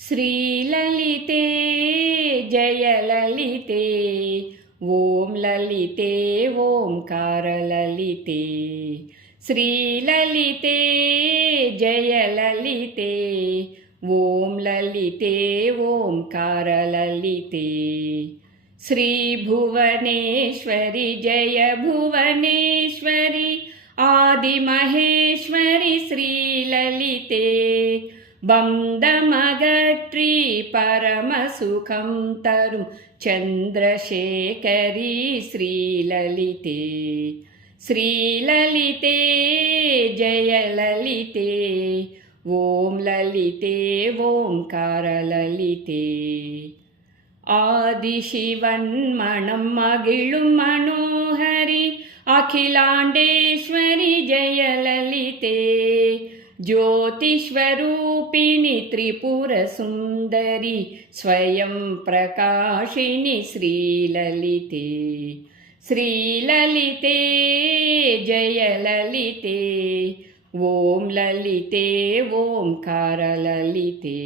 श्रीललिते जयललिते ॐ ललिते ओंकारललिते श्रीललिते जयललिते ॐ ललिते ओंकारललिते श्रीभुवनेश्वरि जय भुवनेश्वरि आदिमहेश्वरि श्रीललिते बन्धमगट्री परमसुखं तरुं चन्द्रशेखरी श्रीललिते श्रीललिते जयललिते ॐ ललिते ओंकारललिते आदिशिवन्मणं मगिळुं मनोहरि अखिलाण्डेश्वरि जयललिते ज्योतिस्वरूपिणि त्रिपुरसुन्दरि स्वयं प्रकाशिनि श्रीललिते श्रीललिते जयललिते ॐ ललिते ओंकारललिते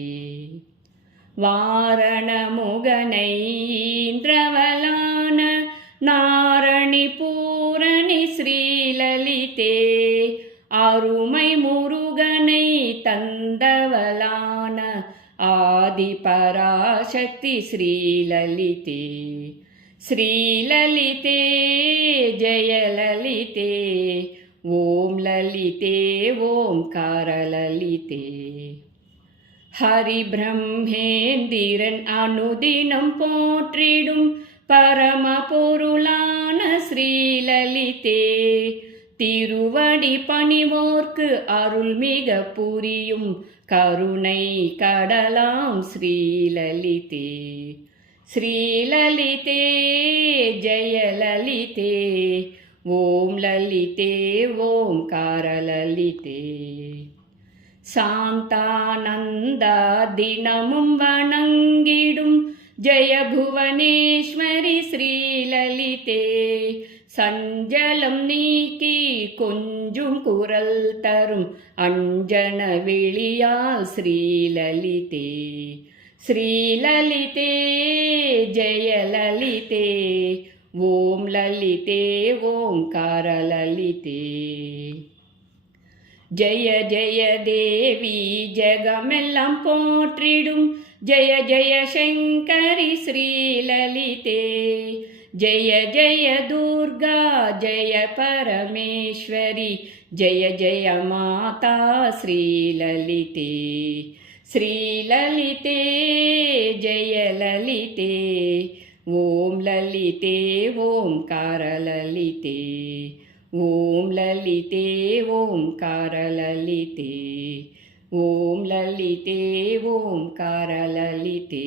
वारणमुगनै इन्द्रवलान नारणिपूरणि श्रीललिते அருமை முருகனை தந்தவளான ஆதிபராசக்தி ஸ்ரீலலிதே ஸ்ரீலலிதே ஜெயலலிதே ஓம் லலிதே ஓம்காரலலிதே ஹரிபிரம்மேந்திரன் அனுதினம் போற்றிடும் பரம பொருளான ஸ்ரீலலிதே திருவடி பணிவோர்க்கு அருள்மிக புரியும் கருணை கடலாம் ஸ்ரீலலிதே ஸ்ரீலலிதே ஜெயலலிதே ஓம் லலிதே ஓம்காரலலிதே சாந்தானந்தா தினமும் வணங்கிடும் ஜெய புவனேஸ்வரி ஸ்ரீலலிதே சஞ்சலம் நீக்கி கொஞ்சும் குரல் தரும் அஞ்சன விழியால் ஸ்ரீலலிதே ஸ்ரீலலிதே ஜெயலலிதே ஓம் லலிதே ஓம்காரலலிதே ஜெய ஜெய தேவி ஜெகமெல்லாம் போற்றிடும் ஜெய ஜெய சங்கரி ஸ்ரீலலிதே जय जय दुर्गा जय परमेश्वरी जय जय माता श्रीललिते श्रीललिते जय ललिते ओम ललिते ओंकारललिते ओम ललिते ओंकारललिते ओम ललिते ओंकारललिते।